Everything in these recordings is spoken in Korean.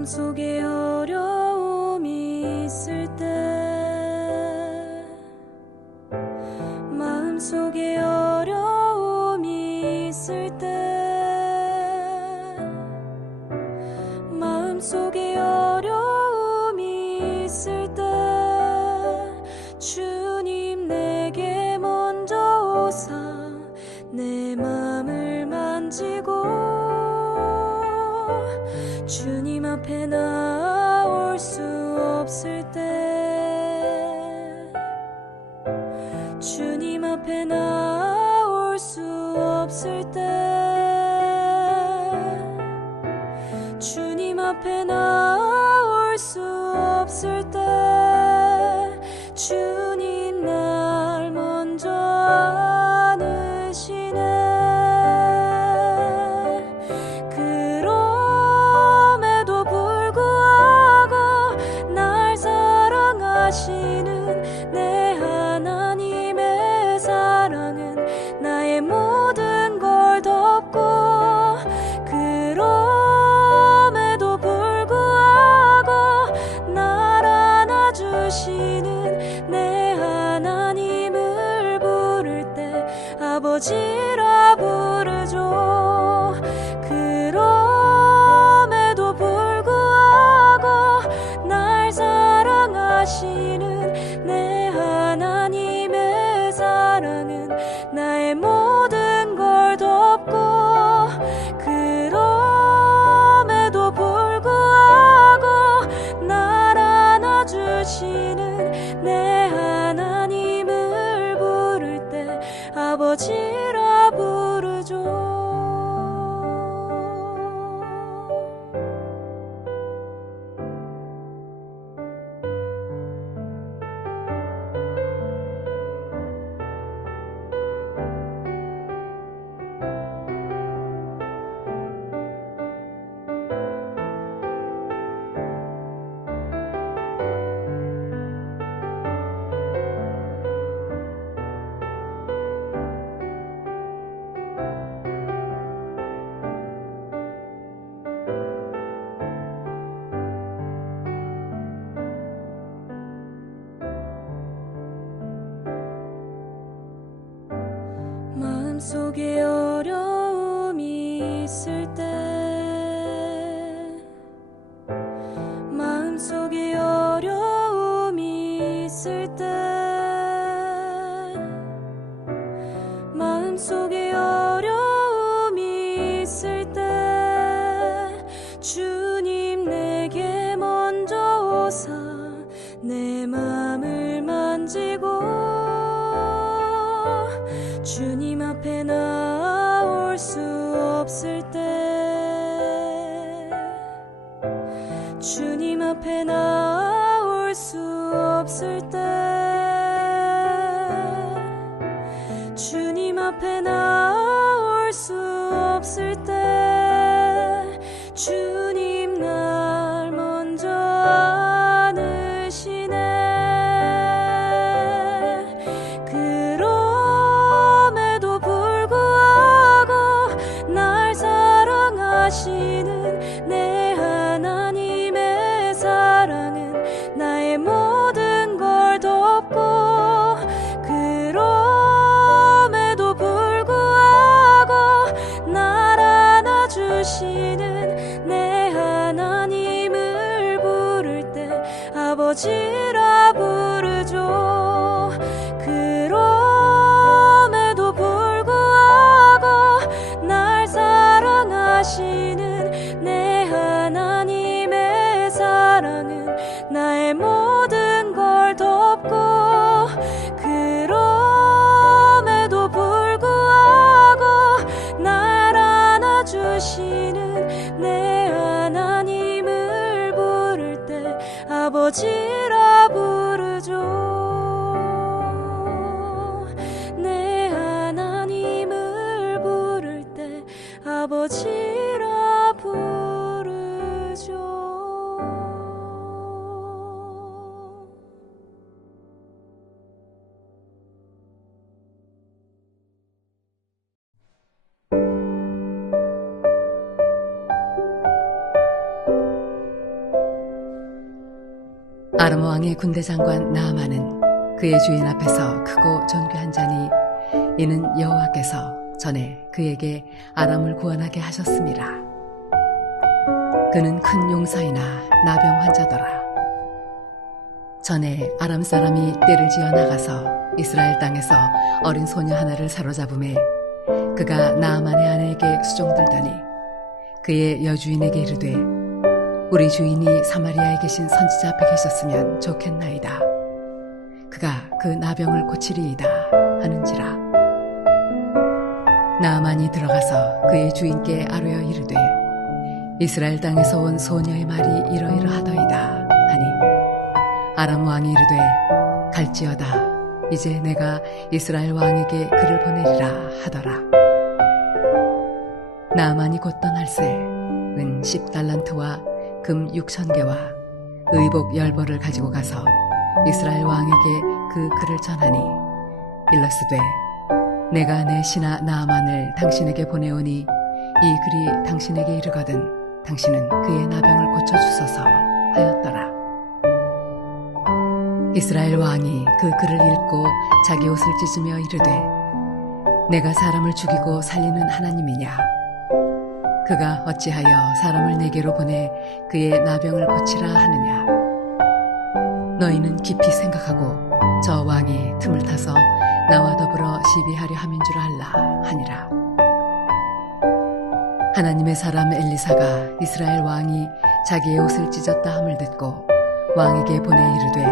마음속에 어려움이 있을 때, 마음속에 어려움이 있을 때, 마음속에 어려움이 있을 때, 주님 내게 먼저 오사 내 맘을 만지고 주님 앞에 나올 수 없을 때, 주님 앞에 나올 수 없을 때, 주님 앞에 나올 수 없을 때, 주님 날 먼저 안으시네. 그럼에도 불구하고 날 사랑하시는 내 하나님의 사랑은 나의 모든 걸 덮고, 그럼에도 불구하고 날 안아주시는 내 하나님을 부를 때 아버지라 부르죠. 그럼에도 불구하고 날 사랑하시는 내 하나님의 사랑은 나의 모든 걸 덮고, 그럼에도 불구하고 날 안아주시는 내 하나님을 부를 때 아버지라 부르죠. 마음속에 어려움이 있을 때, 마음속에 어려움이 있을 때, 마음속에 어려움이 있을 때, 주님 내게 먼저 오사 내 맘을 만지고 주님 앞에 나올 수 없을 때, 주님 앞에 나올 수 없을 때, 주님 앞에 나올 수 없을 때, 주님 날 먼저 안으시네. 하시는 내 하나님의 사랑은 나의 모든 걸 덮고, 그럼에도 불구하고 날 안아주시는 내 아람 왕의 군대 장관 나아만은 그의 주인 앞에서 크고 존귀한 자니 이는 여호와께서 전에 그에게 아람을 구원하게 하셨습니다. 그는 큰 용사이나 나병 환자더라. 전에 아람 사람이 떼를 지어 나가서 이스라엘 땅에서 어린 소녀 하나를 사로잡음에 그가 나아만의 아내에게 수종들더니 그의 여주인에게 이르되 우리 주인이 사마리아에 계신 선지자 앞에 계셨으면 좋겠나이다. 그가 그 나병을 고치리이다 하는지라. 나아만이 들어가서 그의 주인께 아뢰어 이르되 이스라엘 땅에서 온 소녀의 말이 이러이러하더이다 하니 아람 왕이 이르되 갈지어다. 이제 내가 이스라엘 왕에게 그를 보내리라 하더라. 나아만이 곧 떠날새 은 10달란트와 금 6,000개와 의복 10벌을 가지고 가서 이스라엘 왕에게 그 글을 전하니 일러스되 내가 내 신하 나아만을 당신에게 보내오니 이 글이 당신에게 이르거든 당신은 그의 나병을 고쳐주소서 하였더라. 이스라엘 왕이 그 글을 읽고 자기 옷을 찢으며 이르되 내가 사람을 죽이고 살리는 하나님이냐? 그가 어찌하여 사람을 내게로 보내 그의 나병을 고치라 하느냐? 너희는 깊이 생각하고 저 왕이 틈을 타서 나와 더불어 시비하려 함인 줄 알라 하니라. 하나님의 사람 엘리사가 이스라엘 왕이 자기의 옷을 찢었다 함을 듣고 왕에게 보내 이르되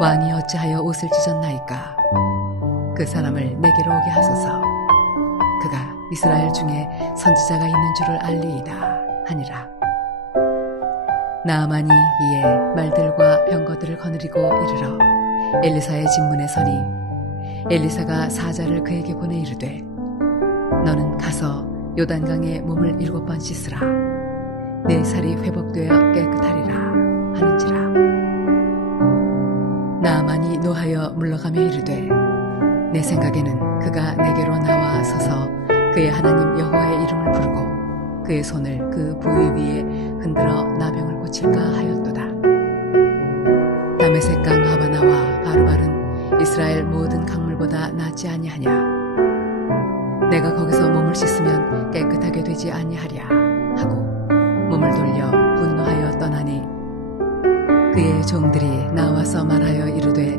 왕이 어찌하여 옷을 찢었나이까? 그 사람을 내게로 오게 하소서. 그가 이스라엘 중에 선지자가 있는 줄을 알리이다 하니라. 나아만이 이에 말들과 병거들을 거느리고 이르러 엘리사의 집문에 서니 엘리사가 사자를 그에게 보내 이르되 너는 가서 요단강에 몸을 7번 씻으라. 내 살이 회복되어 깨끗하리라 하는지라. 나아만이 노하여 물러가며 이르되 내 생각에는 그가 내게로 나와 서서 그의 하나님 여호와의 이름을 부르고 그의 손을 그 부위 위에 흔들어 나병을 고칠까 하였도다. 다메섹강 하바나와 바르발은 이스라엘 모든 강물보다 낫지 아니하냐? 내가 거기서 몸을 씻으면 깨끗하게 되지 아니하랴 하고 몸을 돌려 분노하여 떠나니 그의 종들이 나와서 말하여 이르되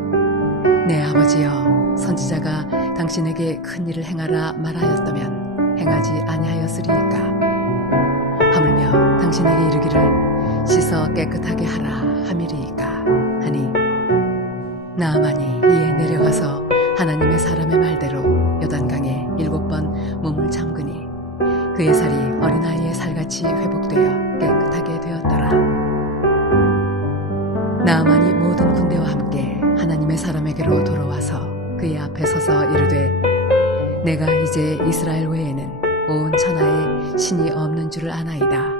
내 아버지여 선지자가 당신에게 큰 일을 행하라 말하였다면 행하지 아니하였으리이까? 하물며 당신에게 이르기를 씻어 깨끗하게 하라 함이리이까? 하니 나아만이 이에 내려가서 하나님의 사람의 말대로 요단강에 7번 몸을 잠그니 그의 살이 어린아이의 살같이 회복되어 깨끗하게 되었더라. 나아만이 모든 군대와 함께 하나님의 사람에게로 돌아와서 그의 앞에 서서 이르되 내가 이제 이스라엘 외에는 온 천하에 신이 없는 줄을 아나이다.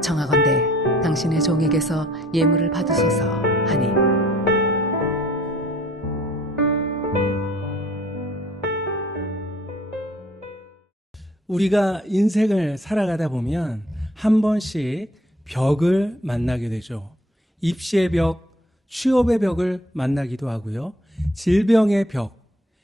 청하건대 당신의 종에게서 예물을 받으소서 하니 우리가 인생을 살아가다 보면 한 번씩 벽을 만나게 되죠. 입시의 벽, 취업의 벽을 만나기도 하고요. 질병의 벽,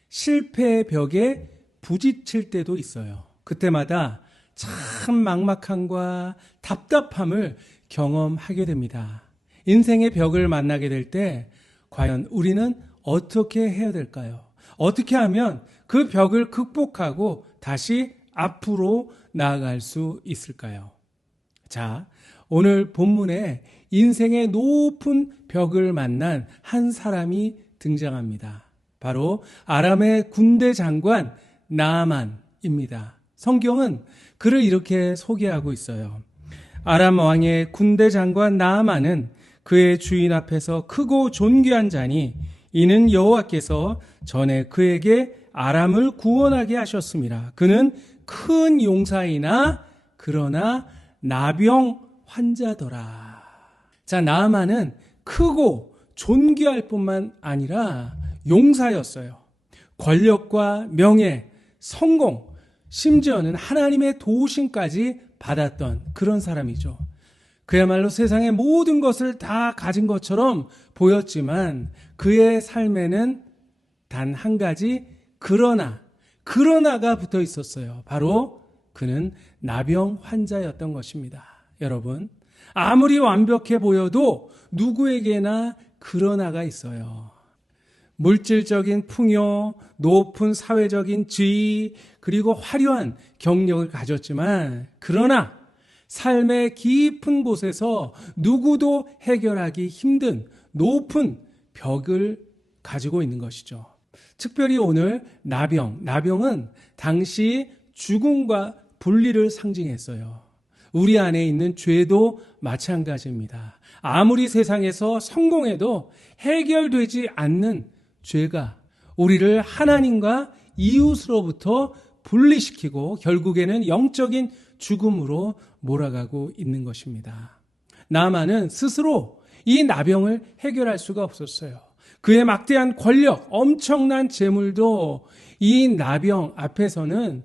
실패의 벽에 부딪힐 때도 있어요. 그때마다 참 막막함과 답답함을 경험하게 됩니다. 인생의 벽을 만나게 될 때 과연 우리는 어떻게 해야 될까요? 어떻게 하면 그 벽을 극복하고 다시 앞으로 나아갈 수 있을까요? 자, 오늘 본문에 인생의 높은 벽을 만난 한 사람이 등장합니다. 바로 아람의 군대 장관 나아만입니다. 성경은 그를 이렇게 소개하고 있어요. 아람 왕의 군대 장관 나아만은 그의 주인 앞에서 크고 존귀한 자니 이는 여호와께서 전에 그에게 아람을 구원하게 하셨습니다. 그는 큰 용사이나 그러나 나병 환자더라. 자, 나아만은 크고 존귀할 뿐만 아니라 용사였어요. 권력과 명예, 성공, 심지어는 하나님의 도우심까지 받았던 그런 사람이죠. 그야말로 세상의 모든 것을 다 가진 것처럼 보였지만 그의 삶에는 단 한 가지 그러나가 붙어 있었어요. 바로 그는 나병 환자였던 것입니다. 여러분, 아무리 완벽해 보여도 누구에게나 그러나가 있어요. 물질적인 풍요, 높은 사회적인 지위, 그리고 화려한 경력을 가졌지만 그러나 삶의 깊은 곳에서 누구도 해결하기 힘든 높은 벽을 가지고 있는 것이죠. 특별히 오늘 나병은 당시 죽음과 분리를 상징했어요. 우리 안에 있는 죄도 마찬가지입니다. 아무리 세상에서 성공해도 해결되지 않는 죄가 우리를 하나님과 이웃으로부터 분리시키고 결국에는 영적인 죽음으로 몰아가고 있는 것입니다. 나아만은 스스로 이 나병을 해결할 수가 없었어요. 그의 막대한 권력, 엄청난 재물도 이 나병 앞에서는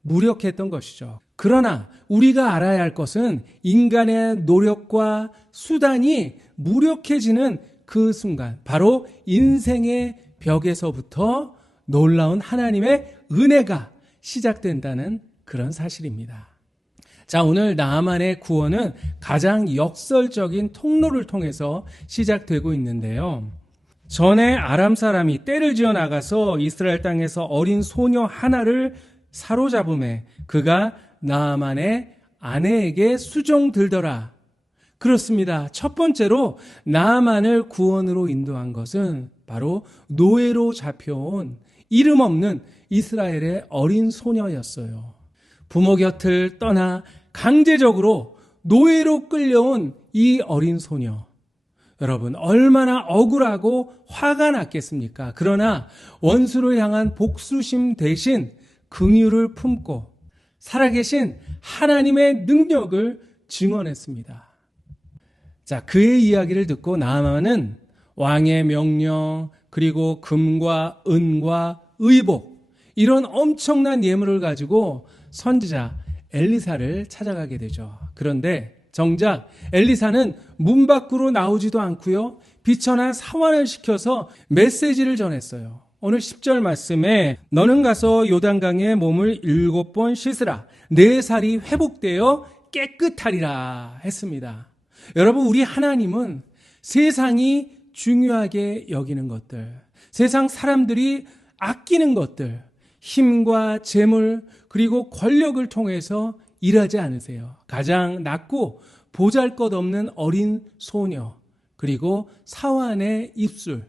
무력했던 것이죠. 그러나 우리가 알아야 할 것은 인간의 노력과 수단이 무력해지는 그 순간, 바로 인생의 벽에서부터 놀라운 하나님의 은혜가 시작된다는 그런 사실입니다. 자, 오늘 나아만의 구원은 가장 역설적인 통로를 통해서 시작되고 있는데요. 전에 아람 사람이 떼를 지어 나가서 이스라엘 땅에서 어린 소녀 하나를 사로잡음에 그가 나아만의 아내에게 수종들더라. 그렇습니다. 첫 번째로 나아만을 구원으로 인도한 것은 바로 노예로 잡혀온 이름 없는 이스라엘의 어린 소녀였어요. 부모 곁을 떠나 강제적으로 노예로 끌려온 이 어린 소녀. 여러분, 얼마나 억울하고 화가 났겠습니까? 그러나 원수를 향한 복수심 대신 긍휼을 품고 살아계신 하나님의 능력을 증언했습니다. 자, 그의 이야기를 듣고 나아만은 왕의 명령, 그리고 금과 은과 의복, 이런 엄청난 예물을 가지고 선지자 엘리사를 찾아가게 되죠. 그런데 정작 엘리사는 문 밖으로 나오지도 않고요. 비천한 사환을 시켜서 메시지를 전했어요. 오늘 10절 말씀에 너는 가서 요단강에 몸을 7번 씻으라. 내 살이 회복되어 깨끗하리라 했습니다. 여러분, 우리 하나님은 세상이 중요하게 여기는 것들, 세상 사람들이 아끼는 것들, 힘과 재물 그리고 권력을 통해서 일하지 않으세요. 가장 낮고 보잘것없는 어린 소녀, 그리고 사환의 입술,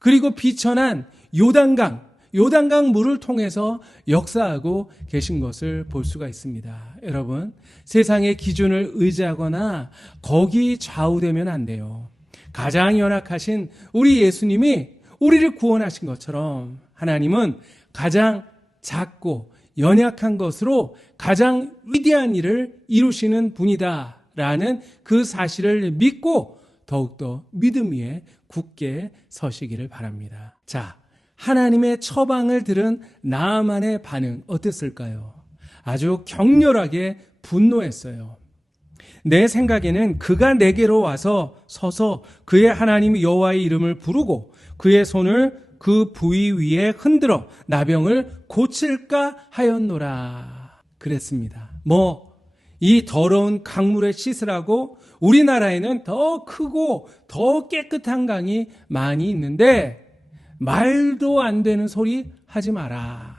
그리고 비천한 요단강 물을 통해서 역사하고 계신 것을 볼 수가 있습니다. 여러분, 세상의 기준을 의지하거나 거기 좌우되면 안 돼요. 가장 연약하신 우리 예수님이 우리를 구원하신 것처럼 하나님은 가장 작고 연약한 것으로 가장 위대한 일을 이루시는 분이다라는 그 사실을 믿고 더욱더 믿음 위에 굳게 서시기를 바랍니다. 자, 하나님의 처방을 들은 나아만의 반응 어땠을까요? 아주 격렬하게 분노했어요. 내 생각에는 그가 내게로 와서 서서 그의 하나님 여호와의 이름을 부르고 그의 손을 그 부위 위에 흔들어 나병을 고칠까 하였노라 그랬습니다. 이 더러운 강물에 씻으라고 우리나라에는 더 크고 더 깨끗한 강이 많이 있는데 말도 안 되는 소리 하지 마라.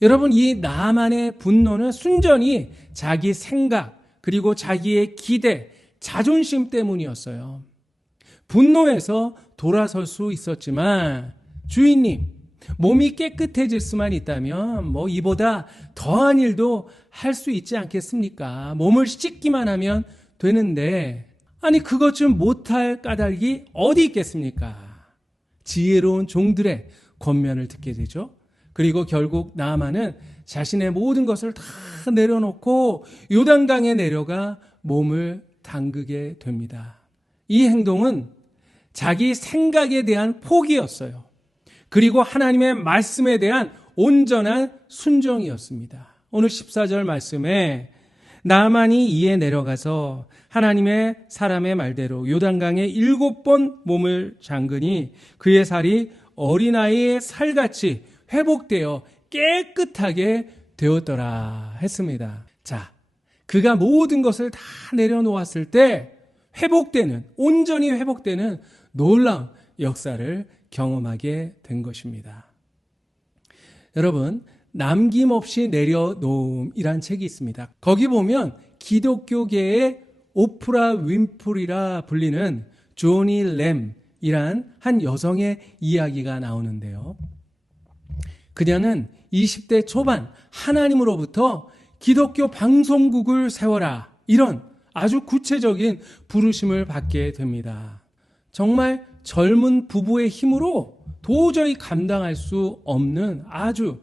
여러분, 이 나아만의 분노는 순전히 자기 생각 그리고 자기의 기대, 자존심 때문이었어요. 분노해서 돌아설 수 있었지만 주인님, 몸이 깨끗해질 수만 있다면 이보다 더한 일도 할 수 있지 않겠습니까? 몸을 씻기만 하면 되는데 아니 그것 좀 못할 까닭이 어디 있겠습니까? 지혜로운 종들의 권면을 듣게 되죠. 그리고 결국 나아만은 자신의 모든 것을 다 내려놓고 요단강에 내려가 몸을 담그게 됩니다. 이 행동은 자기 생각에 대한 포기였어요. 그리고 하나님의 말씀에 대한 온전한 순종이었습니다. 오늘 14절 말씀에 나만이 이에 내려가서 하나님의 사람의 말대로 요단강에 7번 몸을 잠그니 그의 살이 어린아이의 살같이 회복되어 깨끗하게 되었더라 했습니다. 자, 그가 모든 것을 다 내려놓았을 때 온전히 회복되는 놀라운 역사를 경험하게 된 것입니다. 여러분, 남김없이 내려놓음이란 책이 있습니다. 거기 보면 기독교계의 오프라 윈프리라 불리는 조니 램이란 한 여성의 이야기가 나오는데요. 그녀는 20대 초반 하나님으로부터 기독교 방송국을 세워라, 이런 아주 구체적인 부르심을 받게 됩니다. 정말 젊은 부부의 힘으로 도저히 감당할 수 없는 아주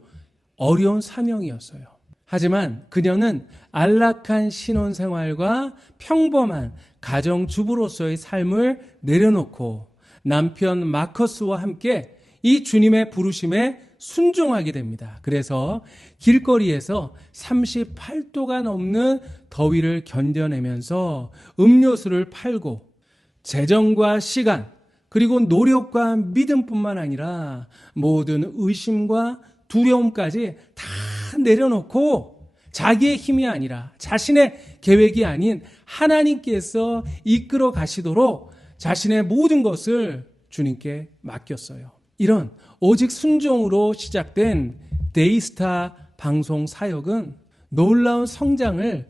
어려운 사명이었어요. 하지만 그녀는 안락한 신혼생활과 평범한 가정주부로서의 삶을 내려놓고 남편 마커스와 함께 이 주님의 부르심에 순종하게 됩니다. 그래서 길거리에서 38도가 넘는 더위를 견뎌내면서 음료수를 팔고 재정과 시간, 그리고 노력과 믿음뿐만 아니라 모든 의심과 두려움까지 다 내려놓고 자기의 힘이 아니라 자신의 계획이 아닌 하나님께서 이끌어 가시도록 자신의 모든 것을 주님께 맡겼어요. 이런 오직 순종으로 시작된 데이스타 방송 사역은 놀라운 성장을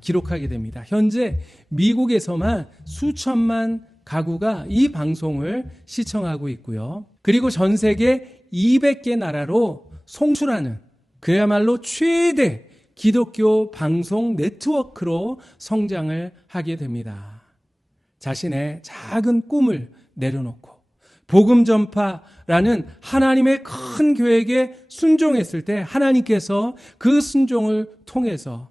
기록하게 됩니다. 현재 미국에서만 수천만 가구가 이 방송을 시청하고 있고요. 그리고 전 세계 200개 나라로 송출하는 그야말로 최대 기독교 방송 네트워크로 성장을 하게 됩니다. 자신의 작은 꿈을 내려놓고 복음 전파라는 하나님의 큰 계획에 순종했을 때 하나님께서 그 순종을 통해서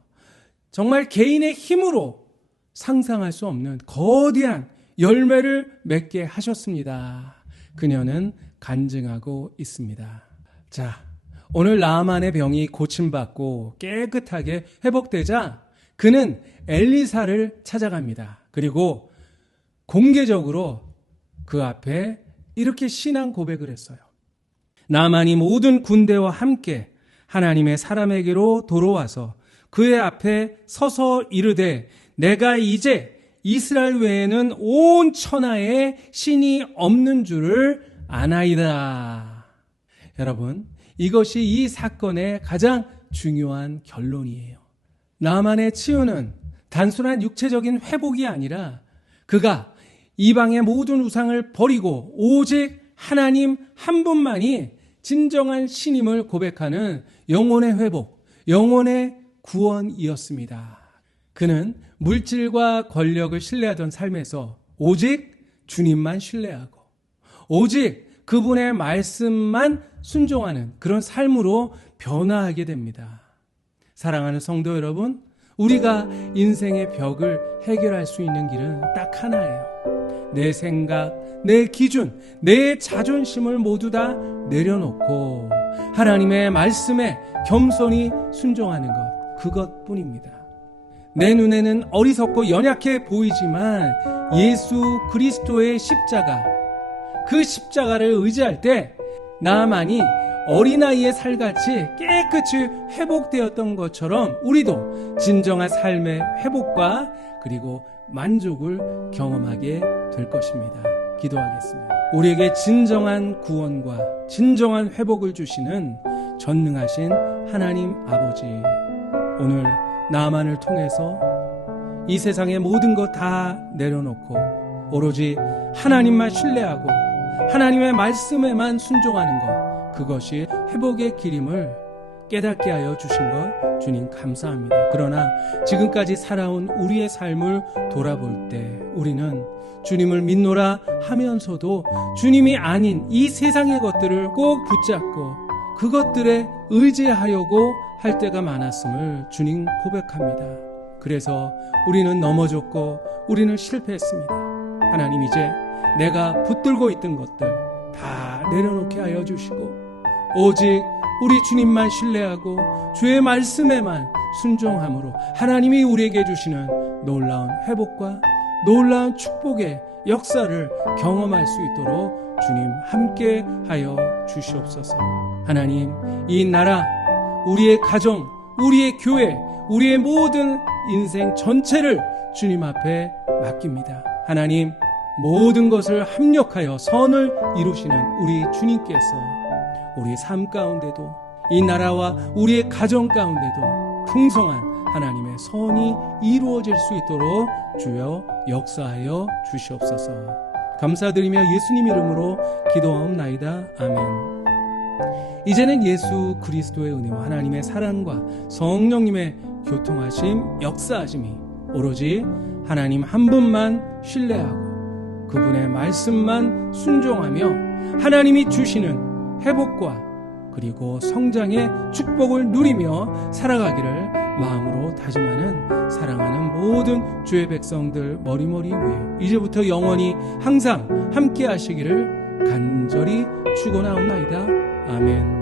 정말 개인의 힘으로 상상할 수 없는 거대한 열매를 맺게 하셨습니다. 그녀는 간증하고 있습니다. 자, 오늘 나아만의 병이 고침받고 깨끗하게 회복되자 그는 엘리사를 찾아갑니다. 그리고 공개적으로 그 앞에 이렇게 신앙 고백을 했어요. 나아만이 모든 군대와 함께 하나님의 사람에게로 돌아와서 그의 앞에 서서 이르되 내가 이제 이스라엘 외에는 온 천하에 신이 없는 줄을 아나이다. 여러분, 이것이 이 사건의 가장 중요한 결론이에요. 나아만의 치유는 단순한 육체적인 회복이 아니라 그가 이방의 모든 우상을 버리고 오직 하나님 한 분만이 진정한 신임을 고백하는 영혼의 회복, 영혼의 구원이었습니다. 그는 물질과 권력을 신뢰하던 삶에서 오직 주님만 신뢰하고 오직 그분의 말씀만 순종하는 그런 삶으로 변화하게 됩니다. 사랑하는 성도 여러분, 우리가 인생의 벽을 해결할 수 있는 길은 딱 하나예요. 내 생각, 내 기준, 내 자존심을 모두 다 내려놓고 하나님의 말씀에 겸손히 순종하는 것, 그것뿐입니다. 내 눈에는 어리석고 연약해 보이지만 예수 그리스도의 십자가, 그 십자가를 의지할 때 나아만이 어린아이의 살같이 깨끗이 회복되었던 것처럼 우리도 진정한 삶의 회복과 그리고 만족을 경험하게 될 것입니다. 기도하겠습니다. 우리에게 진정한 구원과 진정한 회복을 주시는 전능하신 하나님 아버지, 오늘 나만을 통해서 이 세상의 모든 것 다 내려놓고 오로지 하나님만 신뢰하고 하나님의 말씀에만 순종하는 것, 그것이 회복의 길임을 깨닫게 하여 주신 것 주님 감사합니다. 그러나 지금까지 살아온 우리의 삶을 돌아볼 때 우리는 주님을 믿노라 하면서도 주님이 아닌 이 세상의 것들을 꼭 붙잡고 그것들에 의지하려고 할 때가 많았음을 주님 고백합니다. 그래서 우리는 넘어졌고 우리는 실패했습니다. 하나님, 이제 내가 붙들고 있던 것들 다 내려놓게 하여 주시고 오직 우리 주님만 신뢰하고 주의 말씀에만 순종함으로 하나님이 우리에게 주시는 놀라운 회복과 놀라운 축복의 역사를 경험할 수 있도록 주님 함께 하여 주시옵소서. 하나님, 이 나라, 우리의 가정, 우리의 교회, 우리의 모든 인생 전체를 주님 앞에 맡깁니다. 하나님, 모든 것을 합력하여 선을 이루시는 우리 주님께서 우리의 삶 가운데도 이 나라와 우리의 가정 가운데도 풍성한 하나님의 선이 이루어질 수 있도록 주여 역사하여 주시옵소서. 감사드리며 예수님 이름으로 기도하옵나이다. 아멘. 이제는 예수 그리스도의 은혜와 하나님의 사랑과 성령님의 교통하심, 역사하심이 오로지 하나님 한 분만 신뢰하고 그분의 말씀만 순종하며 하나님이 주시는 회복과 그리고 성장의 축복을 누리며 살아가기를 마음으로 다짐하는 사랑하는 모든 주의 백성들 머리머리 위에 이제부터 영원히 항상 함께 하시기를 간절히 축원하옵나이다. 아멘.